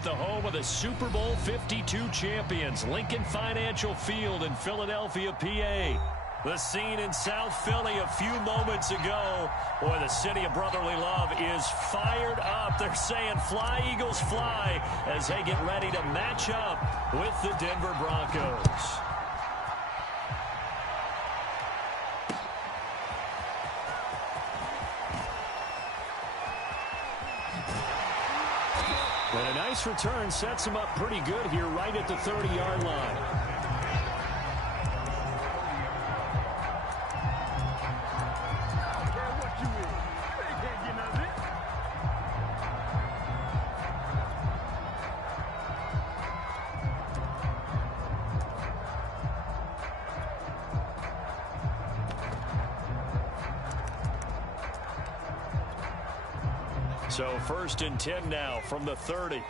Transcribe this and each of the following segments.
at the home of the Super Bowl 52 champions, Lincoln Financial Field in Philadelphia, PA. The scene in South Philly a few moments ago. Boy, the city of brotherly love is fired up. They're saying, "Fly, Eagles, fly," as they get ready to match up with the Denver Broncos. And a nice return sets them up pretty good here right at the 30-yard line. So 1st and 10 now from the 30.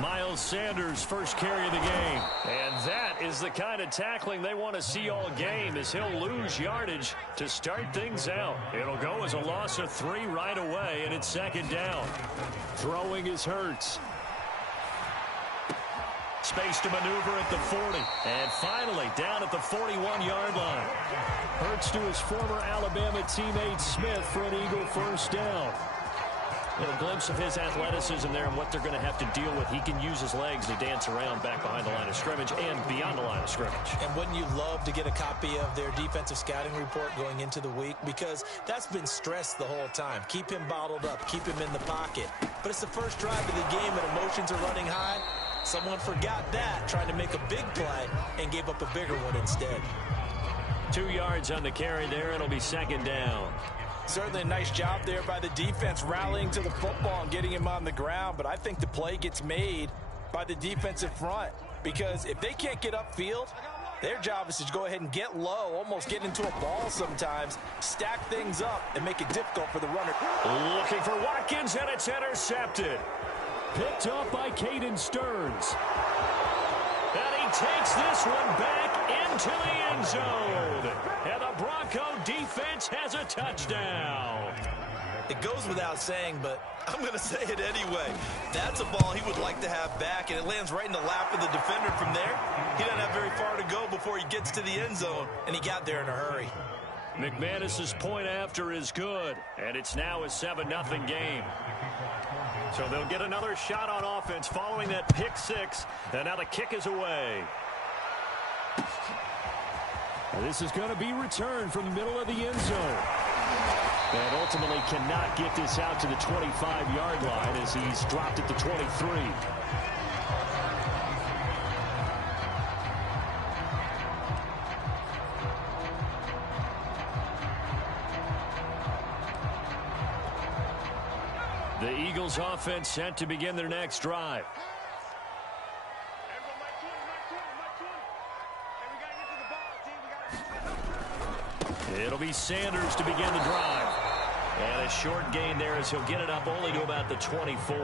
Miles Sanders, first carry of the game. And that is the kind of tackling they want to see all game, as he'll lose yardage to start things out. It'll go as a loss of 3 right away, and it's 2nd down. Throwing is Hurts. Space to maneuver at the 40. And finally, down at the 41-yard line. Hurts to his former Alabama teammate Smith for an Eagle first down. A glimpse of his athleticism there and what they're going to have to deal with. He can use his legs to dance around back behind the line of scrimmage and beyond the line of scrimmage. And wouldn't you love to get a copy of their defensive scouting report going into the week? Because that's been stressed the whole time. Keep him bottled up. Keep him in the pocket. But it's the first drive of the game and emotions are running high. Someone forgot that, trying to make a big play, and gave up a bigger one instead. 2 yards on the carry there. It'll be 2nd down. Certainly a nice job there by the defense, rallying to the football and getting him on the ground. But I think the play gets made by the defensive front, because if they can't get upfield, their job is to go ahead and get low, almost get into a ball sometimes, stack things up, and make it difficult for the runner. Looking for Watkins, and it's intercepted. Picked up by Caden Stearns. And he takes this one back into the end zone. And the Bronco defense has a touchdown. It goes without saying, but I'm going to say it anyway. That's a ball he would like to have back, and it lands right in the lap of the defender from there. He doesn't have very far to go before he gets to the end zone, and he got there in a hurry. McManus's point after is good, and it's now a 7-0 game. So they'll get another shot on offense following that pick 6, and now the kick is away. And this is going to be returned from the middle of the end zone. And ultimately cannot get this out to the 25-yard line as he's dropped at the 23. The Eagles offense set to begin their next drive. It'll be Sanders to begin the drive. And a short gain there as he'll get it up only to about the 24.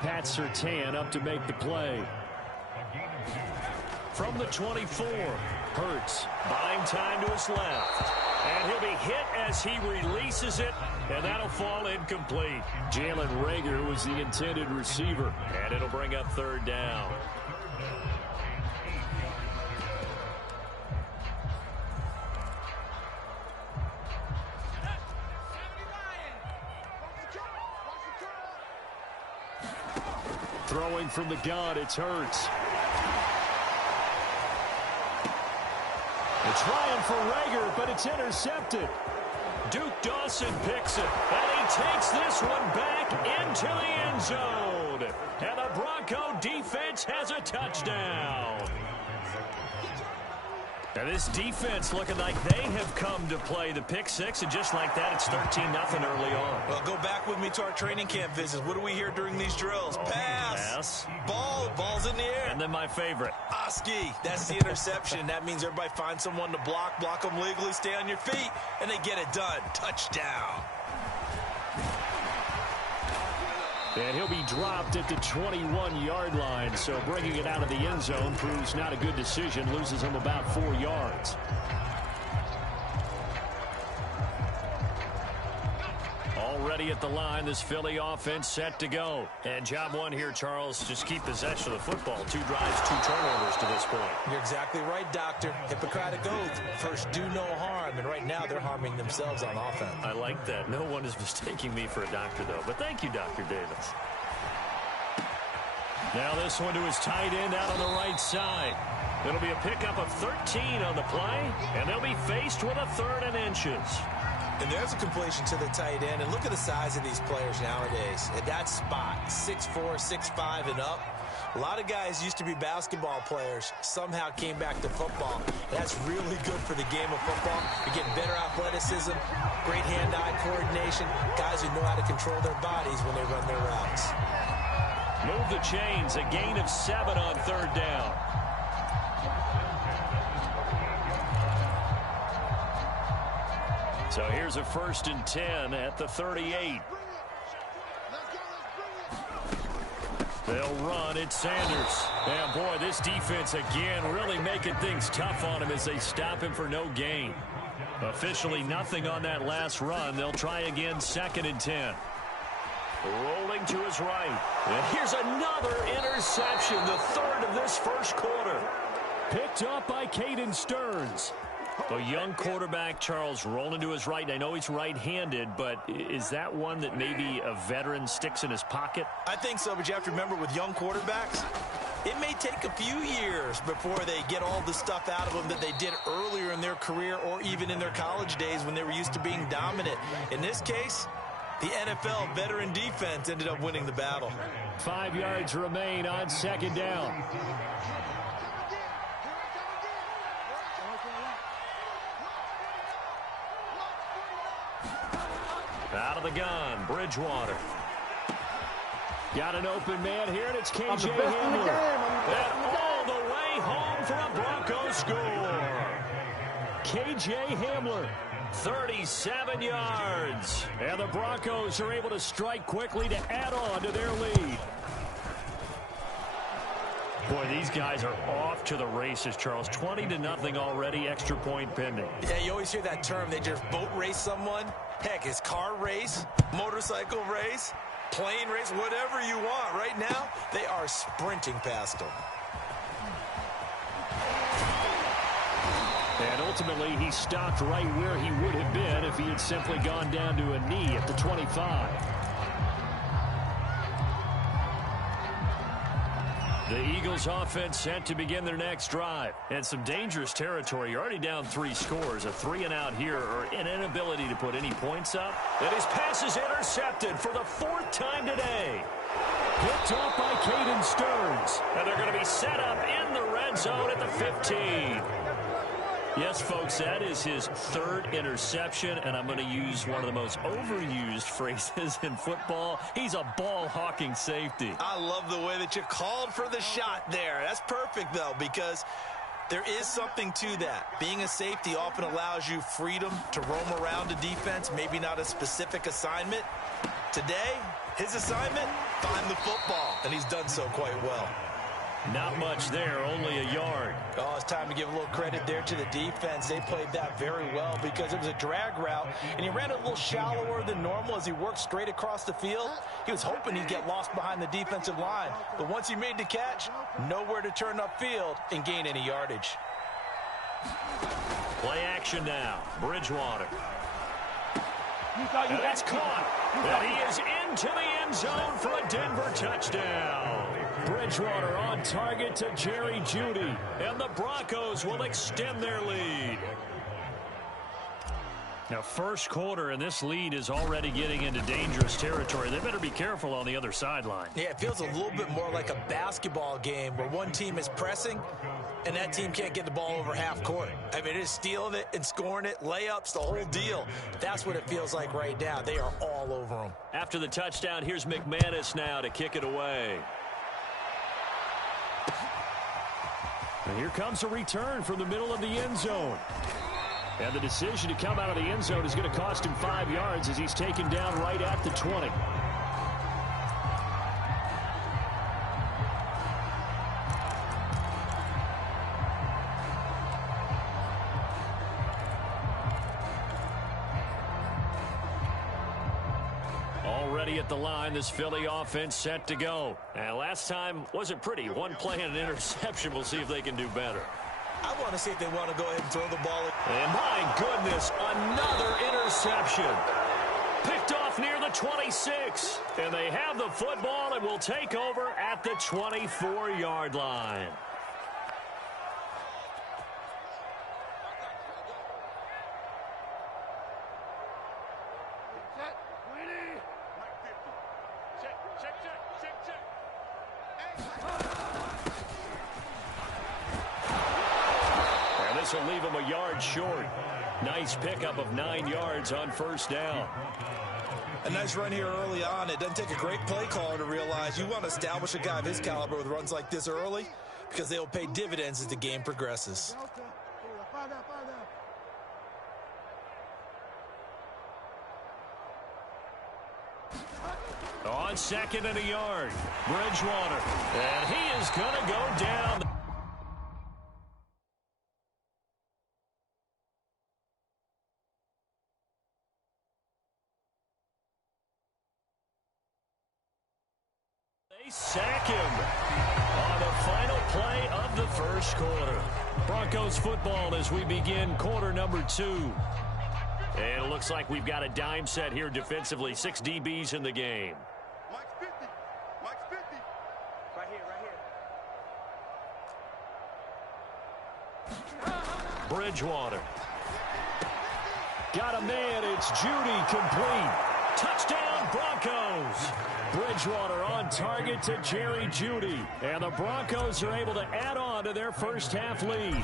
Pat Surtain up to make the play. From the 24, Hurts buying time to his left. And he'll be hit as he releases it, and that'll fall incomplete. Jalen Reagor was the intended receiver, and it'll bring up 3rd down. Throwing from the gun, it's Hurts. They're trying for Reagor, but it's intercepted. Duke Dawson picks it, and he takes this one back into the end zone. And the Bronco defense has a touchdown. And this defense looking like they have come to play the pick 6, and just like that, it's 13-0 early on. Well, go back with me to our training camp visits. What do we hear during these drills? Pass. Ball's in the air. And then my favorite. Oski. That's the interception. That means everybody finds someone to block them legally, stay on your feet, and they get it done. Touchdown. And he'll be dropped at the 21-yard line, so bringing it out of the end zone proves not a good decision, loses him about 4 yards. ready at the line. This Philly offense set to go. And job one here, Charles, just keep possession of the football. 2 drives, 2 turnovers to this point. You're exactly right, Doctor. Hippocratic oath. First, do no harm. And right now, they're harming themselves on offense. I like that. No one is mistaking me for a doctor, though. But thank you, Dr. Davis. Now this one to his tight end out on the right side. It'll be a pickup of 13 on the play, and they'll be faced with a 3rd and inches. And there's a completion to the tight end. And look at the size of these players nowadays. At that spot, 6'4", 6'5", and up. A lot of guys used to be basketball players, somehow came back to football. That's really good for the game of football. You're getting better athleticism, great hand-eye coordination, guys who know how to control their bodies when they run their routes. Move the chains, a gain of 7 on 3rd down. So here's a 1st and 10 at the 38. They'll run. It's Sanders. And boy, this defense again really making things tough on him as they stop him for no gain. Officially nothing on that last run. They'll try again, 2nd and 10. Rolling to his right. And here's another interception, the 3rd of this 1st quarter. Picked up by Caden Stearns. A young quarterback, Charles, rolling to his right. And I know he's right-handed, but is that one that maybe a veteran sticks in his pocket? I think so, but you have to remember with young quarterbacks, it may take a few years before they get all the stuff out of them that they did earlier in their career or even in their college days when they were used to being dominant. In this case, the NFL veteran defense ended up winning the battle. 5 yards remain on 2nd down. Out of the gun, Bridgewater. Got an open man here, and it's KJ Hamler. And all the way home for a Broncos score. KJ Hamler, 37 yards. And the Broncos are able to strike quickly to add on to their lead. Boy, these guys are off to the races, Charles. 20-0 already, extra point pending. Yeah, you always hear that term. They just boat race someone. Heck, it's car race, motorcycle race, plane race, whatever you want. Right now, they are sprinting past them. And ultimately, he stopped right where he would have been if he had simply gone down to a knee at the 25. The Eagles offense set to begin their next drive. And some dangerous territory. You're already down 3 scores. A 3-and-out here or an inability to put any points up. And his pass is intercepted for the 4th time today. Picked up by Caden Stearns. And they're going to be set up in the red zone at the 15. Yes, folks, that is his 3rd interception, and I'm going to use one of the most overused phrases in football. He's a ball-hawking safety. I love the way that you called for the shot there. That's perfect, though, because there is something to that. Being a safety often allows you freedom to roam around a defense, maybe not a specific assignment. Today, his assignment, find the football, and he's done so quite well. Not much there, only a yard. Oh, it's time to give a little credit there to the defense. They played that very well because it was a drag route, and he ran it a little shallower than normal as he worked straight across the field. He was hoping he'd get lost behind the defensive line, but once he made the catch, nowhere to turn upfield and gain any yardage. Play action now. Bridgewater. And that's caught. And he is into the end zone for a Denver touchdown. Bridgewater on target to Jerry Jeudy. And the Broncos will extend their lead. Now, 1st quarter, and this lead is already getting into dangerous territory. They better be careful on the other sideline. Yeah, it feels a little bit more like a basketball game where one team is pressing and that team can't get the ball over half court. I mean, it is stealing it and scoring it, layups, the whole deal. That's what it feels like right now. They are all over them. After the touchdown, here's McManus now to kick it away. And here comes a return from the middle of the end zone. And the decision to come out of the end zone is going to cost him 5 yards as he's taken down right at the 20. at the line. This Philly offense set to go. And last time wasn't pretty. One play and an interception. We'll see if they can do better. I want to see if they want to go ahead and throw the ball. And my goodness, another interception. Picked off near the 26. And they have the football and will take over at the 24-yard line. This will leave him a yard short. Nice pickup of 9 yards on first down. A nice run here early on. It doesn't take a great play caller to realize you want to establish a guy of his caliber with runs like this early because they will pay dividends as the game progresses. On second and a yard, Bridgewater. And he is going to go down. They sack him on the final play of the first quarter. Broncos football as we begin quarter number 2. And it looks like we've got a dime set here defensively. 6 DBs in the game. Mike's 50. Mike's 50. Right here. Bridgewater. Got a man. It's Judy complete. Touchdown Broncos. Bridgewater on target to Jerry Judy. And the Broncos are able to add on to their first half lead.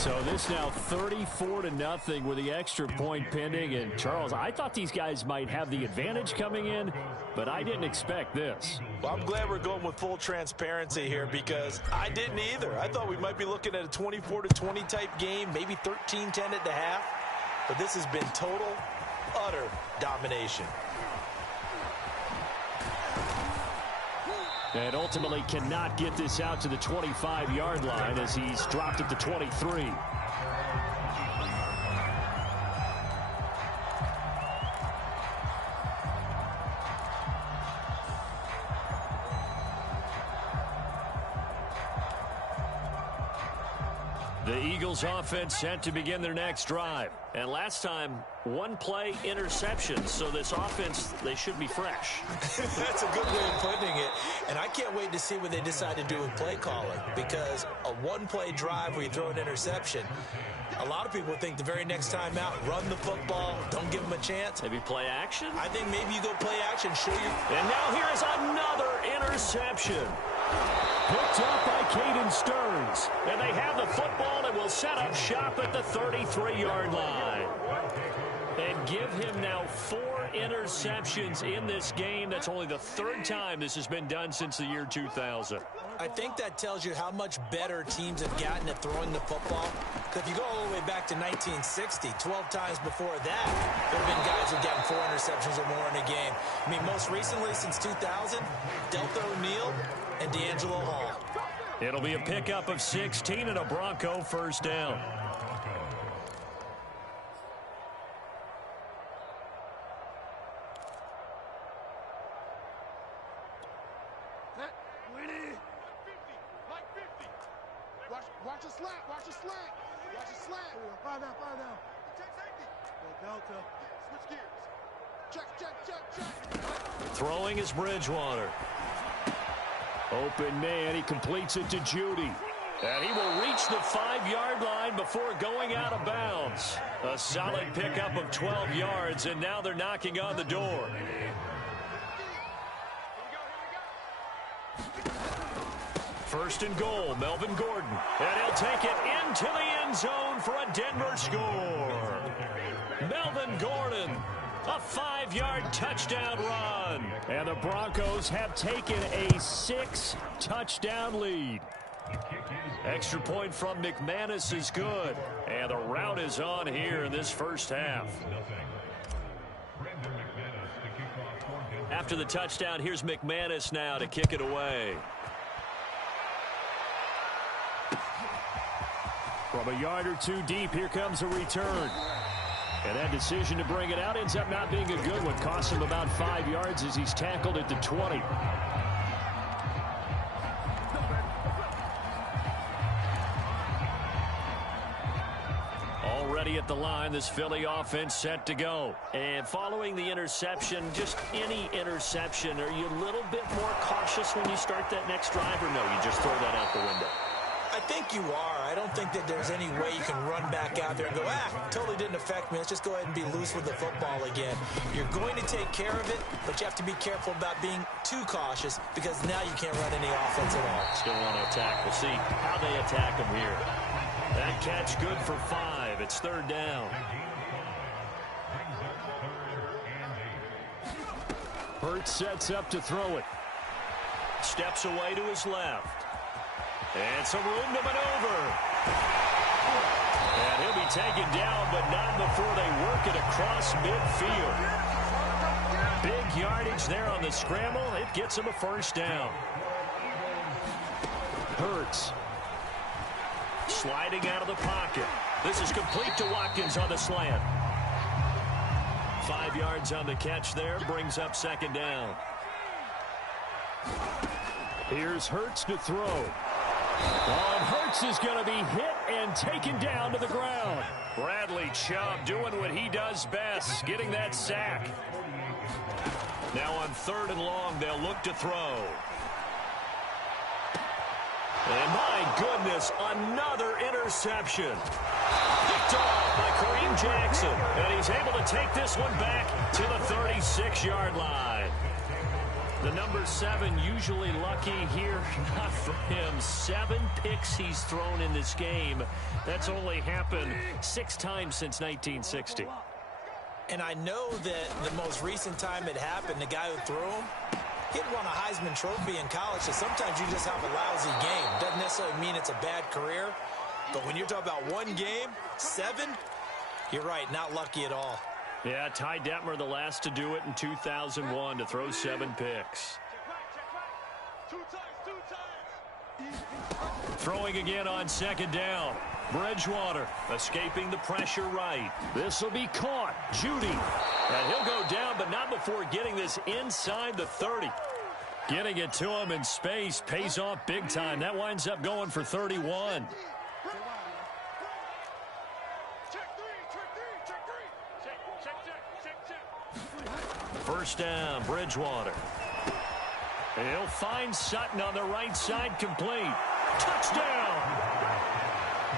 So this now 34-0 with the extra point pending. And Charles, I thought these guys might have the advantage coming in, but I didn't expect this. Well, I'm glad we're going with full transparency here because I didn't either. I thought we might be looking at a 24-20 type game, maybe 13-10 at the half. But this has been total, utter domination. And ultimately cannot get this out to the 25-yard line as he's dropped at the 23. The Eagles offense set to begin their next drive. And last time, one play interception. So this offense, they should be fresh. That's a good way of putting it. And I can't wait to see what they decide to do with play calling. Because a one-play drive where you throw an interception, a lot of people think the very next time out, run the football, don't give them a chance. Maybe play action? I think maybe you go play action, show you. And now here is another interception. Picked up by Caden Stearns. And they have the football and will set up shop at the 33-yard line. And give him now 4 interceptions in this game. That's only the 3rd time this has been done since the year 2000. I think that tells you how much better teams have gotten at throwing the football. If you go all the way back to 1960, 12 times before that, there have been guys who've gotten 4 interceptions or more in a game. I mean, most recently, since 2000, Delta O'Neal and D'Angelo Hall. It'll be a pickup of 16 and a Bronco first down. Watch a slant. Watch a slant. Watch a slant. Find out. Check safety. Delta. Switch gears. Check. Throwing is Bridgewater. Open man. He completes it to Judy. And he will reach the 5-yard line before going out of bounds. A solid pickup of 12 yards, and now they're knocking on the door. First and goal, Melvin Gordon. And he'll take it into the end zone for a Denver score. Melvin Gordon, a 5-yard touchdown run. And the Broncos have taken a 6-touchdown lead. Extra point from McManus is good. And the route is on here in this first half. After the touchdown, here's McManus now to kick it away. From a yard or two deep, here comes a return. And that decision to bring it out ends up not being a good one. Costs him about 5 yards as he's tackled at the 20. Already at the line, this Philly offense set to go. And following the interception, just any interception, are you a little bit more cautious when you start that next drive, or no, you just throw that out the window? I think you are. I don't think that there's any way you can run back out there and go, totally didn't affect me. Let's just go ahead and be loose with the football again. You're going to take care of it, but you have to be careful about being too cautious because now you can't run any offense at all. Still want to attack. We'll see how they attack him here. That catch good for 5. It's 3rd down. Hurts sets up to throw it. Steps away to his left. And some room to maneuver. And he'll be taken down, but not before they work it across midfield. Big yardage there on the scramble. It gets him a 1st down. Hurts. Sliding out of the pocket. This is complete to Watkins on the slant. 5 yards on the catch there. Brings up 2nd down. Here's Hurts to throw. And Hurts is going to be hit and taken down to the ground. Bradley Chubb doing what he does best, getting that sack. Now on 3rd and long, they'll look to throw. And my goodness, another interception. Picked off by Kareem Jackson. And he's able to take this one back to the 36-yard line. The number 7 usually lucky here. Not for him. 7 picks he's thrown in this game. That's only happened 6 times since 1960. And I know that the most recent time it happened, the guy who threw him, he had won a Heisman Trophy in college, so sometimes you just have a lousy game. Doesn't necessarily mean it's a bad career, but when you're talking about one game, 7, you're right, not lucky at all. Yeah, Ty Detmer, the last to do it in 2001, to throw 7 picks. Throwing again on 2nd down. Bridgewater escaping the pressure right. This will be caught. Judy. And he'll go down, but not before getting this inside the 30. Getting it to him in space pays off big time. That winds up going for 31. First down, Bridgewater. He'll find Sutton on the right side, complete. Touchdown!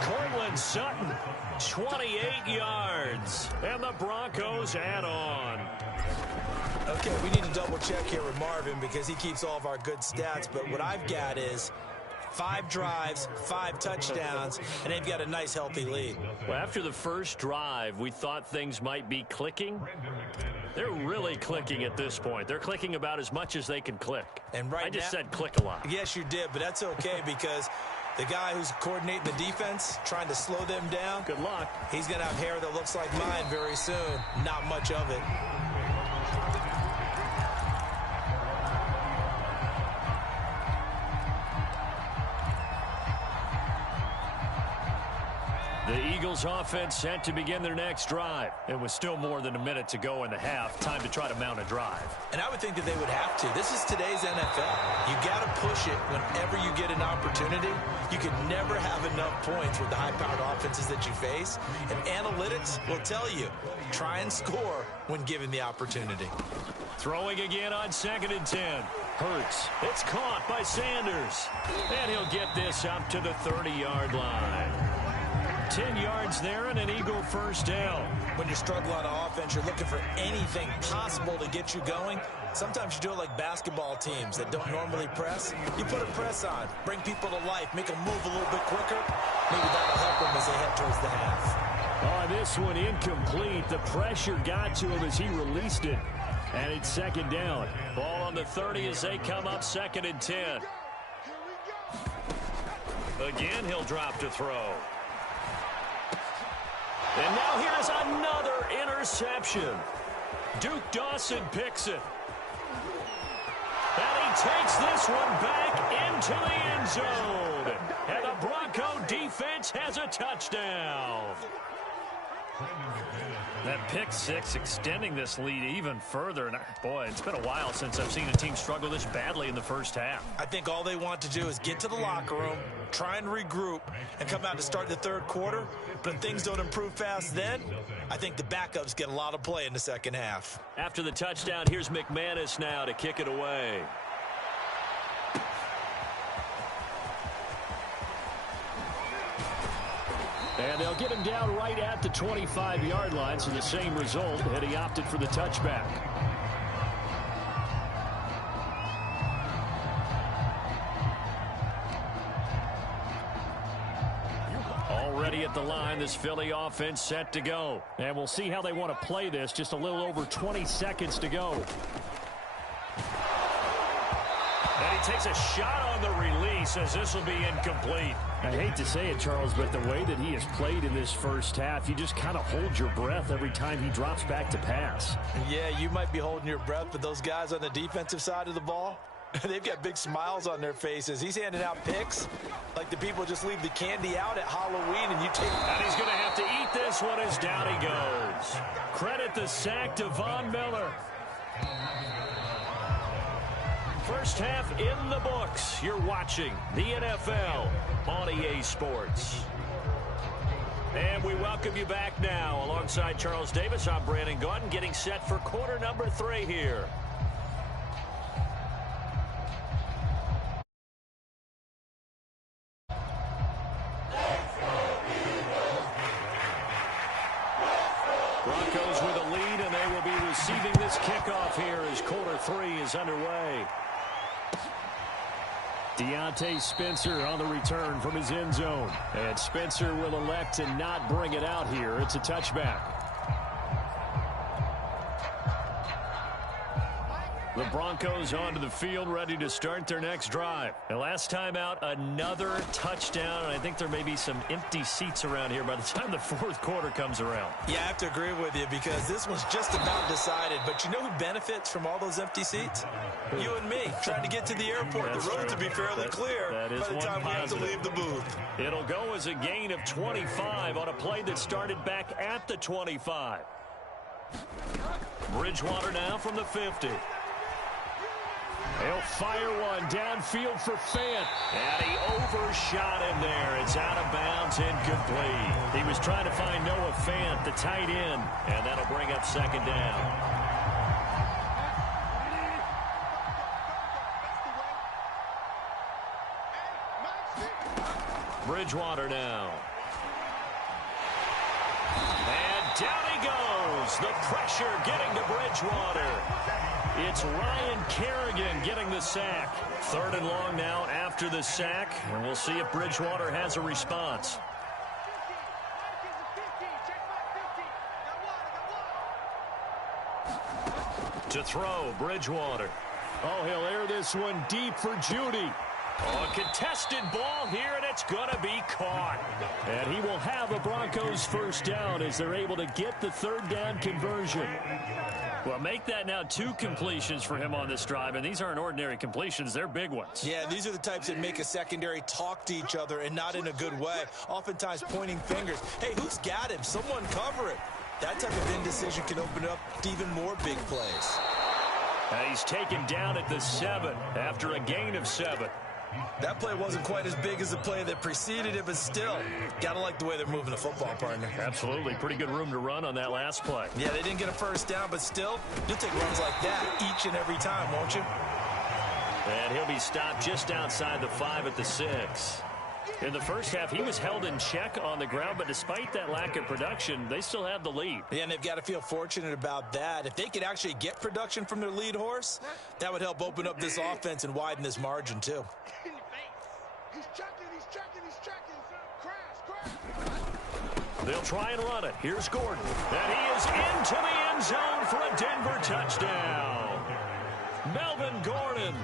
Cortland Sutton, 28 yards. And the Broncos add on. Okay, we need to double check here with Marvin because he keeps all of our good stats. But what I've got is 5 drives, 5 touchdowns, and they've got a nice, healthy lead. Well, after the first drive, we thought things might be clicking. They're really clicking at this point. They're clicking about as much as they can click. And right I just now, said click a lot. Yes, you did, but that's okay because the guy who's coordinating the defense, trying to slow them down, good luck. He's going to have hair that looks like mine very soon. Not much of it. The Eagles offense set to begin their next drive. It was still more than a minute to go in the half. Time to try to mount a drive. And I would think that they would have to. This is today's NFL. You got to push it whenever you get an opportunity. You can never have enough points with the high-powered offenses that you face. And analytics will tell you, try and score when given the opportunity. Throwing again on 2nd and 10. Hurts. It's caught by Sanders. And he'll get this up to the 30-yard line. 10 yards there and an Eagle first down. When you struggle on offense, you're looking for anything possible to get you going. Sometimes you do it like basketball teams that don't normally press. You put a press on, bring people to life, make them move a little bit quicker. Maybe that'll help them as they head towards the half. Oh, this one incomplete. The pressure got to him as he released it. And it's 2nd down. Ball on the 30 as they come up 2nd and 10. Again, he'll drop to throw. And now here's another interception. Duke Dawson picks it. And he takes this one back into the end zone. And the Bronco defense has a touchdown. That pick six extending this lead even further. And boy, it's been a while since I've seen a team struggle this badly in the first half. I think all they want to do is get to the locker room, try and regroup, and come out to start the third quarter. But if things don't improve fast then, I think the backups get a lot of play in the second half. After the touchdown, here's McManus now to kick it away. And they'll get him down right at the 25-yard line, so the same result, and he opted for the touchback. Already at the line, this Philly offense set to go. And we'll see how they want to play this. Just a little over 20 seconds to go. And he takes a shot on the release as this will be incomplete. I hate to say it, Charles, but the way that he has played in this first half, you just kind of hold your breath every time he drops back to pass. Yeah, you might be holding your breath, but those guys on the defensive side of the ball, they've got big smiles on their faces. He's handing out picks like the people just leave the candy out at Halloween and you take it. And he's going to have to eat this one as down he goes. Credit the sack to Von Miller. First half in the books. You're watching the NFL on EA Sports. And we welcome you back now. Alongside Charles Davis, I'm Brandon Gaudin, getting set for quarter number 3 here. Broncos with a lead, and they will be receiving this kickoff here as quarter 3 is underway. Deontay Spencer on the return from his end zone. And Spencer will elect to not bring it out here. It's a touchback. The Broncos onto the field, ready to start their next drive. And last time out, another touchdown. And I think there may be some empty seats around here by the time the fourth quarter comes around. Yeah, I have to agree with you because this one's just about decided. But you know who benefits from all those empty seats? You and me, trying to get to the airport. That's the road true. to be fairly clear that is by the time we have to leave the booth. It'll go as a gain of 25 on a play that started back at the 25. Bridgewater now from the 50. He'll fire one downfield for Fant. And he overshot him there. It's out of bounds, incomplete. He was trying to find Noah Fant, the tight end, and that'll bring up second down. Bridgewater now. And down he goes. The pressure getting to Bridgewater. It's Ryan Kerrigan getting the sack. 3rd and long now after the sack. And we'll see if Bridgewater has a response. To throw, Bridgewater. Oh, he'll air this one deep for Judy. Oh, a contested ball here, and it's going to be caught. And he will have a Broncos first down as they're able to get the 3rd down conversion. Well, make that now 2 completions for him on this drive, and these aren't ordinary completions. They're big ones. Yeah, these are the types that make a secondary talk to each other and not in a good way. Oftentimes pointing fingers. Hey, who's got him? Someone cover it. That type of indecision can open up to even more big plays. And he's taken down at the 7 after a gain of 7. That play wasn't quite as big as the play that preceded it, but still, gotta like the way they're moving the football, partner. Absolutely. Pretty good room to run on that last play. Yeah, they didn't get a first down, but still, you'll take runs like that each and every time, won't you? And he'll be stopped just outside the 5 at the 6. In the first half, he was held in check on the ground, but despite that lack of production, they still have the lead. Yeah, and they've got to feel fortunate about that. If they could actually get production from their lead horse, that would help open up this offense and widen this margin, too. He's checking. Crash. They'll try and run it. Here's Gordon. And he is into the end zone for a Denver touchdown. Melvin Gordon,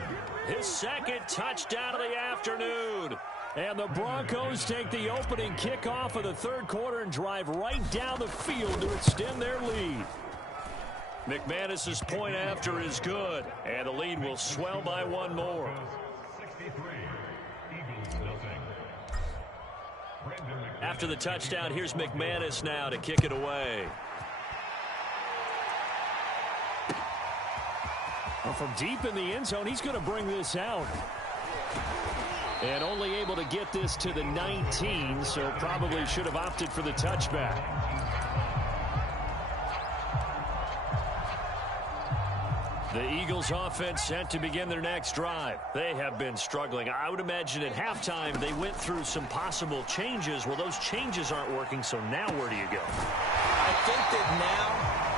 his 2nd touchdown of the afternoon. And the Broncos take the opening kickoff of the 3rd quarter and drive right down the field to extend their lead. McManus's point after is good, and the lead will swell by 1 more. After the touchdown, here's McManus now to kick it away. from deep in the end zone, he's going to bring this out. And only able to get this to the 19, so probably should have opted for the touchback. The Eagles offense set to begin their next drive. They have been struggling. I would imagine at halftime they went through some possible changes. Well, those changes aren't working, so now where do you go? I think that now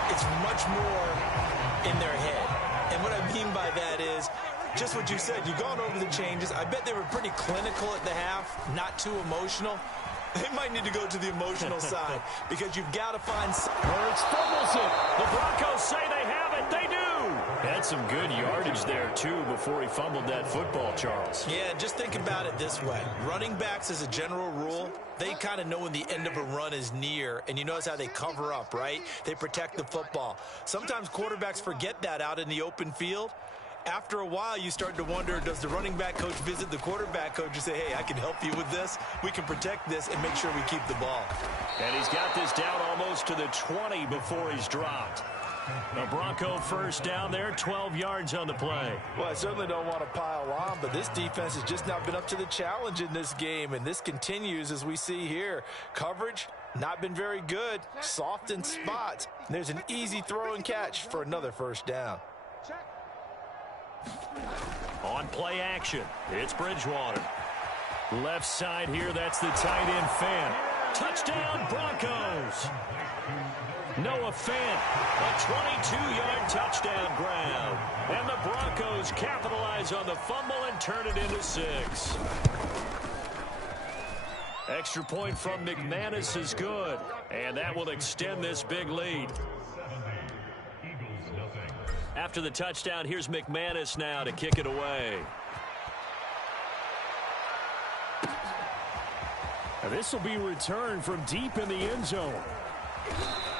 it's much more in their head. And what I mean by that is just what you said. You've gone over the changes. I bet they were pretty clinical at the half, not too emotional. They might need to go to the emotional side because you've got to find... Hurts fumbles it. The Broncos say they have it. They do. Had some good yardage there, too, before he fumbled that football, Charles. Yeah, just think about it this way. Running backs, as a general rule, they kind of know when the end of a run is near, and you notice how they cover up, right? They protect the football. Sometimes quarterbacks forget that out in the open field. After a while, you start to wonder, does the running back coach visit the quarterback coach and say, hey, I can help you with this. We can protect this and make sure we keep the ball. And he's got this down almost to the 20 before he's dropped. The Bronco first down there, 12 yards on the play. Well, I certainly don't want to pile on, but this defense has just not been up to the challenge in this game, and this continues as we see here. Coverage, not been very good, soft in spots. There's an easy throw and catch for another first down. On play action, it's Bridgewater. Left side here, that's the tight end Fant. Touchdown, Broncos. Noah Fant, a 22-yard touchdown grab. And the Broncos capitalize on the fumble and turn it into 6. Extra point from McManus is good, and that will extend this big lead. After the touchdown, here's McManus now to kick it away. This will be returned from deep in the end zone.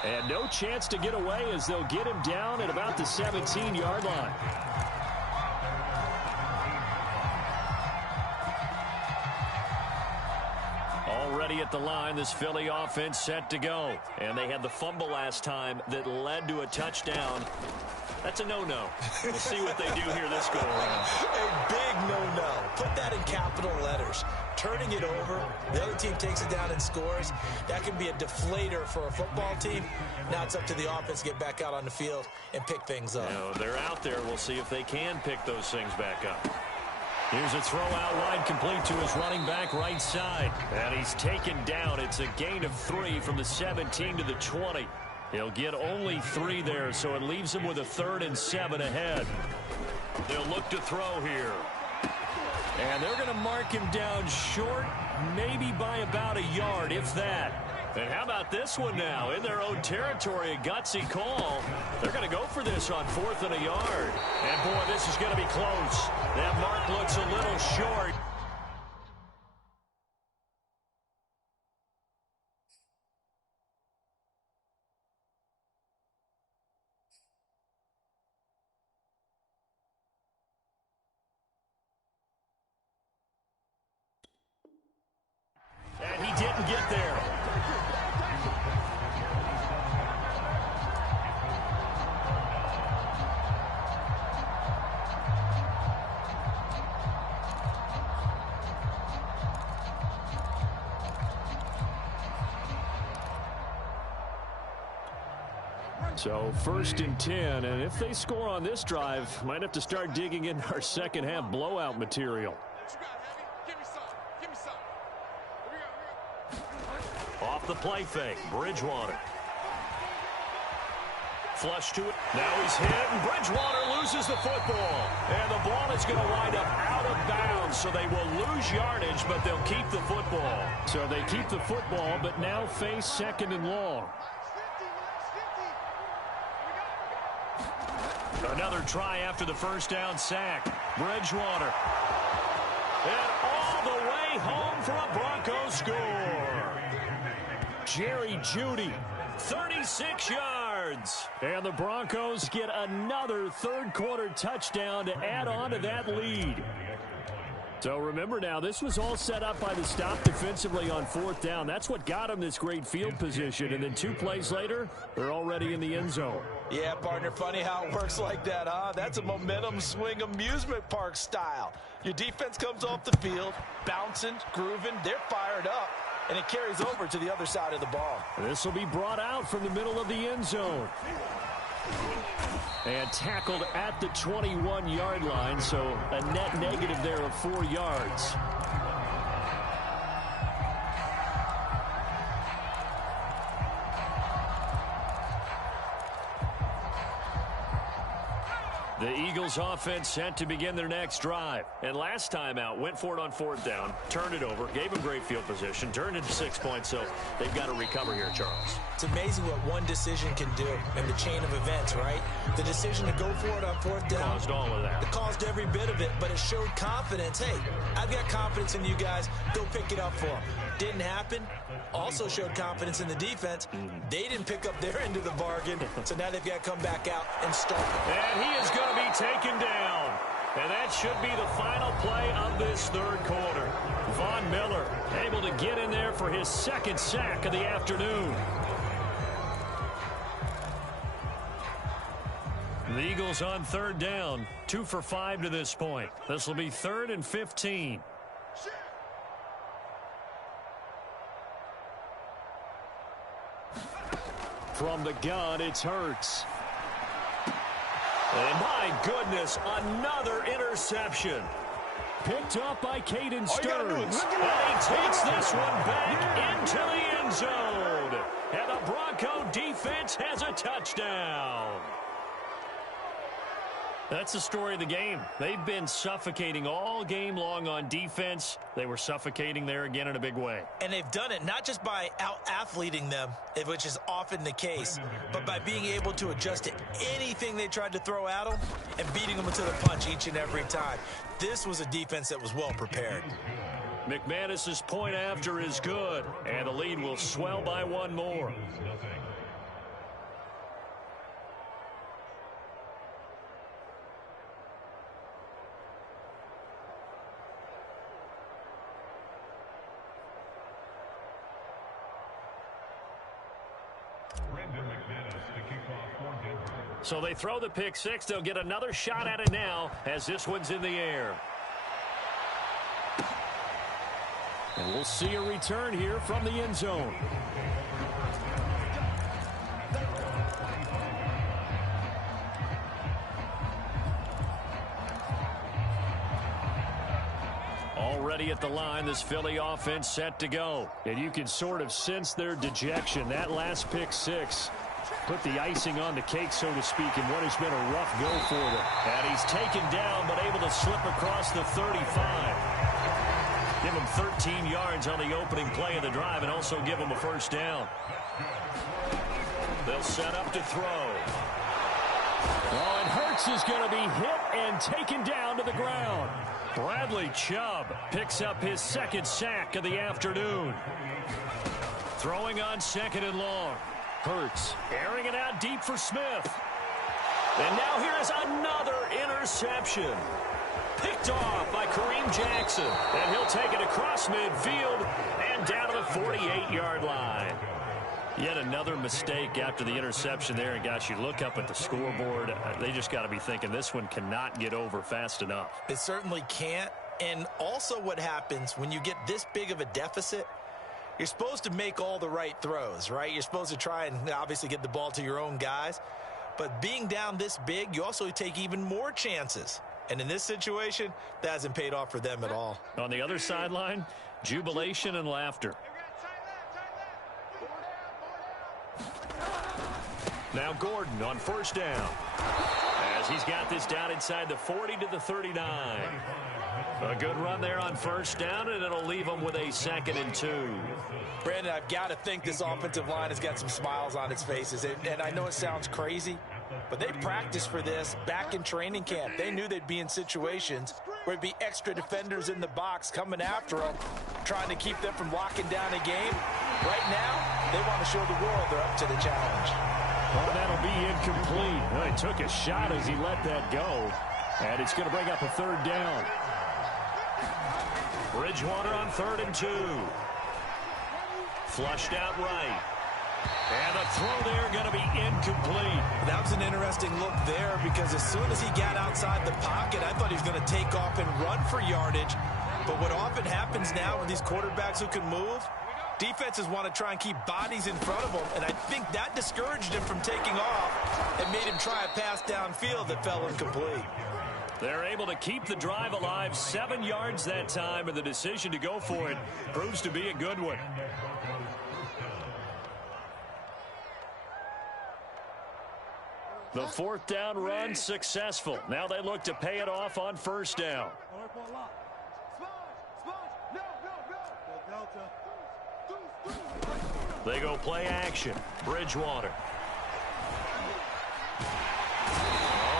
And no chance to get away as they'll get him down at about the 17-yard line. Already at the line, this Philly offense set to go. And they had the fumble last time that led to a touchdown. That's a no-no. We'll see what they do here this go around. A big no-no. Put that in capital letters. Turning it over, the other team takes it down and scores. That can be a deflator for a football team. Now it's up to the offense to get back out on the field and pick things up. You know, they're out there. We'll see if they can pick those things back up. Here's a throw out wide, complete to his running back right side. And he's taken down. It's a gain of 3 from the 17 to the 20. He'll get only 3 there, so it leaves him with a 3rd and 7 ahead. They'll look to throw here. And they're going to mark him down short, maybe by about a yard, if that. And how about this one now? In their own territory, a gutsy call. They're going to go for this on 4th and a yard. And, boy, this is going to be close. That mark looks a little short. And he didn't get there. So 1st and 10, and if they score on this drive, might have to start digging in our second half blowout material. Off the play fake, Bridgewater. Flush to it. Now he's hit, and Bridgewater loses the football. And the ball is going to wind up out of bounds, so they will lose yardage, but they'll keep the football. So they keep the football, but now face 2nd and long. Another try after the first down sack. Bridgewater. And all the way home for a Broncos score. Jerry Jeudy, 36 yards. And the Broncos get another 3rd quarter touchdown to add on to that lead. So remember now, this was all set up by the stop defensively on 4th down. That's what got them this great field position. And then 2 plays later, they're already in the end zone. Yeah, partner, funny how it works like that, huh? That's a momentum swing amusement park style. Your defense comes off the field, bouncing, grooving, they're fired up, and it carries over to the other side of the ball. This will be brought out from the middle of the end zone. And tackled at the 21-yard line, so a net negative there of 4 yards. The Eagles offense set to begin their next drive. And last time out, went for it on 4th down, turned it over, gave them great field position, turned into 6 points, so they've got to recover here, Charles. It's amazing what one decision can do in the chain of events, right? The decision to go for it on 4th down. Caused all of that. It caused every bit of it, but it showed confidence. Hey, I've got confidence in you guys. Go pick it up for them. Didn't happen. Also showed confidence in the defense. They didn't pick up their end of the bargain, so now they've got to come back out and start. And he is going to be taken down. And that should be the final play of this 3rd quarter. Von Miller able to get in there for his 2nd sack of the afternoon. The Eagles on 3rd down, 2 for 5 to this point. This will be 3rd and 15. From the gun, it's Hurts. And my goodness, another interception. Picked up by Caden Stearns. And he takes this one back into the end zone. And the Bronco defense has a touchdown. That's the story of the game. They've been suffocating all game long on defense. They were suffocating there again in a big way. And they've done it not just by out-athleting them, which is often the case, but by being able to adjust to anything they tried to throw at them and beating them to the punch each and every time. This was a defense that was well prepared. McManus's point after is good, and the lead will swell by 1 more. So they throw the pick 6. They'll get another shot at it now as this one's in the air. And we'll see a return here from the end zone. Already at the line, this Philly offense set to go. And you can sort of sense their dejection. That last pick 6 put the icing on the cake, so to speak, in what has been a rough go for them. And he's taken down, but able to slip across the 35. Give him 13 yards on the opening play of the drive and also give him a 1st down. They'll set up to throw. Oh, and Hurts is going to be hit and taken down to the ground. Bradley Chubb picks up his 2nd sack of the afternoon. Throwing on 2nd and long. Hurts airing it out deep for Smith. And now here is another interception. Picked off by Kareem Jackson. And he'll take it across midfield and down to the 48-yard line. Yet another mistake after the interception there. And, gosh, you look up at the scoreboard. They just got to be thinking this one cannot get over fast enough. It certainly can't. And also what happens when you get this big of a deficit, you're supposed to make all the right throws, right? You're supposed to try and obviously get the ball to your own guys. But being down this big, you also take even more chances. And in this situation, that hasn't paid off for them at all. On the other sideline, jubilation and laughter. Now Gordon on 1st down. As he's got this down inside the 40 to the 39. A good run there on 1st down, and it'll leave them with a 2nd and 2. Brandon, I've got to think this offensive line has got some smiles on its faces. And I know it sounds crazy, but they practiced for this back in training camp. They knew they'd be in situations where there'd be extra defenders in the box coming after them, trying to keep them from locking down a game. Right now, they want to show the world they're up to the challenge. Well, that'll be incomplete. Well, he took a shot as he let that go, and it's going to bring up a 3rd down. Bridgewater on 3rd and 2. Flushed out right. And the throw there going to be incomplete. That was an interesting look there because as soon as he got outside the pocket, I thought he was going to take off and run for yardage. But what often happens now with these quarterbacks who can move, defenses want to try and keep bodies in front of them, and I think that discouraged him from taking off and made him try a pass downfield that fell incomplete. They're able to keep the drive alive, 7 yards that time, and the decision to go for it proves to be a good one. The 4th down run successful. Now they look to pay it off on 1st down. They go play action. Bridgewater.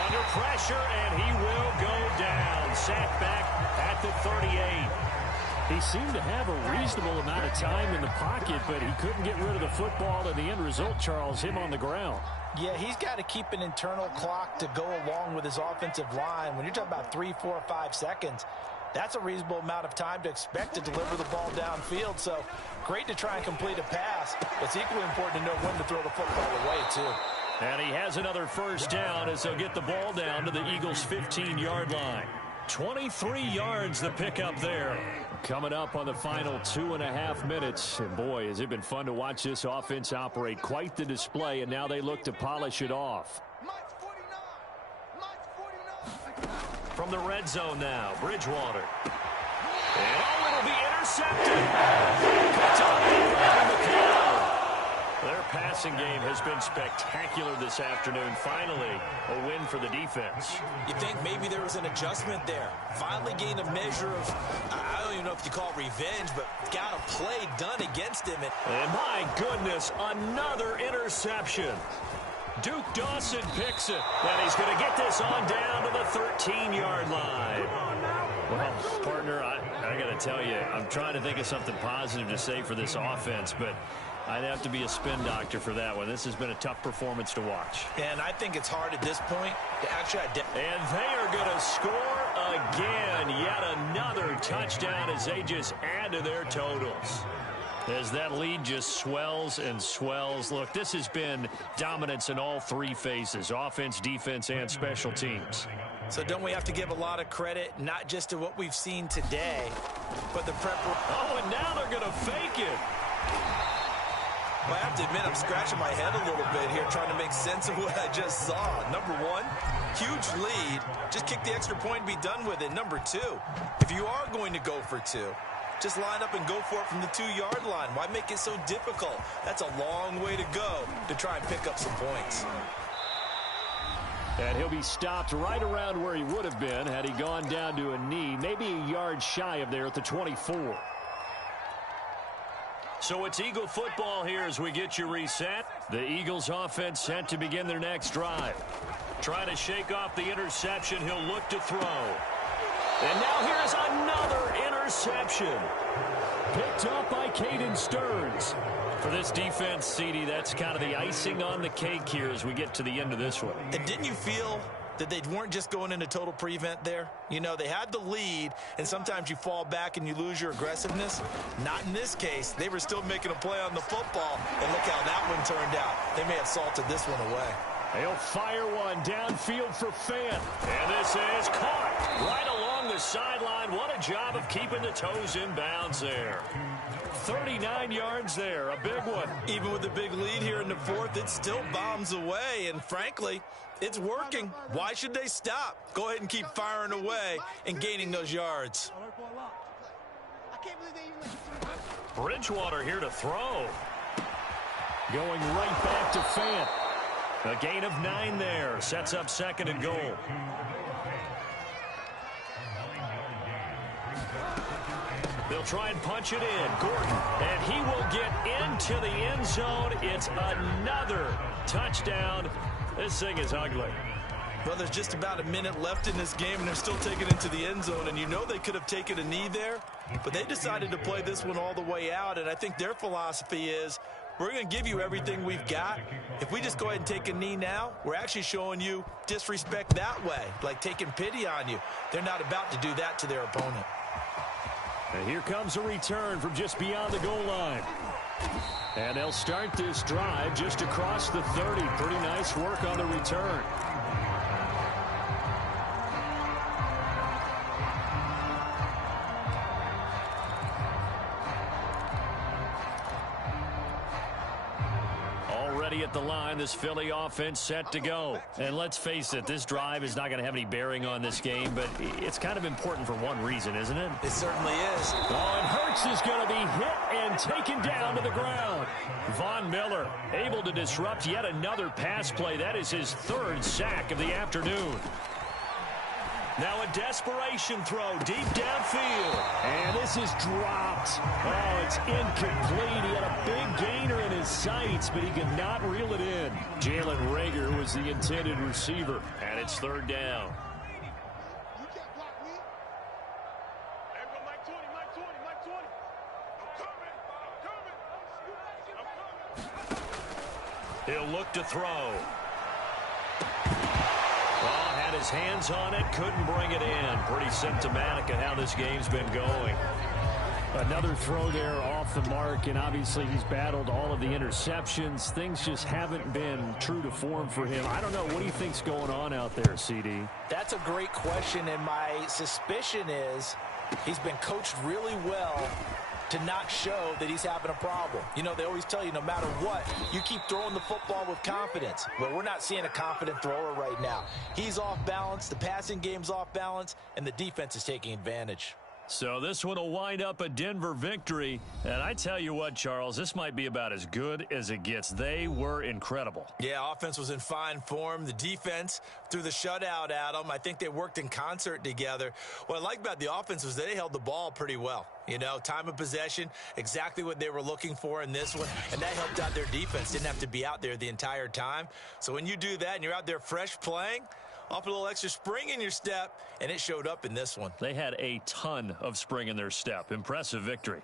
Under pressure, and he will go down. Sacked back at the 38. He seemed to have a reasonable amount of time in the pocket, but he couldn't get rid of the football, and the end result, Charles, him on the ground. Yeah, he's got to keep an internal clock to go along with his offensive line. When you're talking about 3, 4, 5 seconds, that's a reasonable amount of time to expect to deliver the ball downfield. So great to try and complete a pass. It's equally important to know when to throw the football away, too. And he has another 1st down as they'll get the ball down to the Eagles' 15-yard line. 23 yards the pickup there. Coming up on the final 2.5 minutes. And boy, has it been fun to watch this offense operate. Quite the display, and now they look to polish it off. From the red zone now, Bridgewater. And it'll be intercepted. Their passing game has been spectacular this afternoon. Finally, a win for the defense. You think maybe there was an adjustment there. Finally gained a measure of, I don't even know if you call it revenge, but got a play done against him. And my goodness, another interception. Duke Dawson picks it. And he's going to get this on down to the 13-yard line. Well, partner, I got to tell you, I'm trying to think of something positive to say for this offense, but I'd have to be a spin doctor for that one. This has been a tough performance to watch. And I think it's hard at this point to actually identify. And they are going to score again. Yet another touchdown as they just add to their totals. As that lead just swells and swells. Look, this has been dominance in all 3 phases, offense, defense, and special teams. So don't we have to give a lot of credit, not just to what we've seen today, but the preparation. Oh, and now they're going to fake it. I have to admit, I'm scratching my head a little bit here trying to make sense of what I just saw. Number 1, huge lead. Just kick the extra point and be done with it. Number 2, if you are going to go for 2, just line up and go for it from the 2-yard line. Why make it so difficult? That's a long way to go to try and pick up some points. And he'll be stopped right around where he would have been had he gone down to a knee, maybe a yard shy of there at the 24. So it's Eagle football here as we get you reset. The Eagles offense set to begin their next drive. Trying to shake off the interception. He'll look to throw. And now here's another interception. Picked up by Caden Stearns. For this defense, CD, that's kind of the icing on the cake here as we get to the end of this one. And didn't you feel that they weren't just going into total prevent there? You know, they had the lead, and sometimes you fall back and you lose your aggressiveness. Not in this case. They were still making a play on the football, and look how that one turned out. They may have salted this one away. They'll fire one downfield for Fant. And this is caught right along the sideline. What a job of keeping the toes in bounds there. 39 yards there, a big one. Even with the big lead here in the 4th, it still bombs away, and frankly, it's working. Why should they stop? Go ahead and keep firing away and gaining those yards. Bridgewater here to throw. Going right back to Fant. A gain of 9 there. Sets up 2nd and goal. They'll try and punch it in. Gordon. And he will get into the end zone. It's another touchdown. This thing is ugly. Well, there's just about a minute left in this game, and they're still taking it into the end zone. And you know they could have taken a knee there, but they decided to play this one all the way out. And I think their philosophy is, we're going to give you everything we've got. If we just go ahead and take a knee now, we're actually showing you disrespect that way, like taking pity on you. They're not about to do that to their opponent. And here comes a return from just beyond the goal line. And they'll start this drive just across the 30. Pretty nice work on the return. Already at the line, this Philly offense set to go. And let's face it, this drive is not going to have any bearing on this game, but it's kind of important for one reason, isn't it? It certainly is. Oh, and Hurts is going to be hit and taken down to the ground. Von Miller able to disrupt yet another pass play. That is his third sack of the afternoon. Now a desperation throw deep downfield. And this is dropped. Oh, it's incomplete. He had a big gainer in his sights, but he could not reel it in. Jalen Reagor was the intended receiver, and it's third down. You can't block me. Everyone, Mike 20, Mike 20, Mike 20. I'm coming. He'll look to throw. Had his hands on it, couldn't bring it in. Pretty symptomatic of how this game's been going. Another throw there off the mark, and obviously he's battled all of the interceptions. Things just haven't been true to form for him. I don't know. What do you think's going on out there, CD? That's a great question, and my suspicion is he's been coached really well to not show that he's having a problem. You know, they always tell you no matter what, you keep throwing the football with confidence. Well, we're not seeing a confident thrower right now. He's off balance, the passing game's off balance, and the defense is taking advantage. So this one will wind up a Denver victory. And I tell you what, Charles, this might be about as good as it gets. They were incredible. Yeah, offense was in fine form. The defense threw the shutout at them. I think they worked in concert together. What I like about the offense was they held the ball pretty well. You know, time of possession, exactly what they were looking for in this one. And that helped out their defense. Didn't have to be out there the entire time. So when you do that and you're out there fresh playing, off a little extra spring in your step, and it showed up in this one. They had a ton of spring in their step. Impressive victory.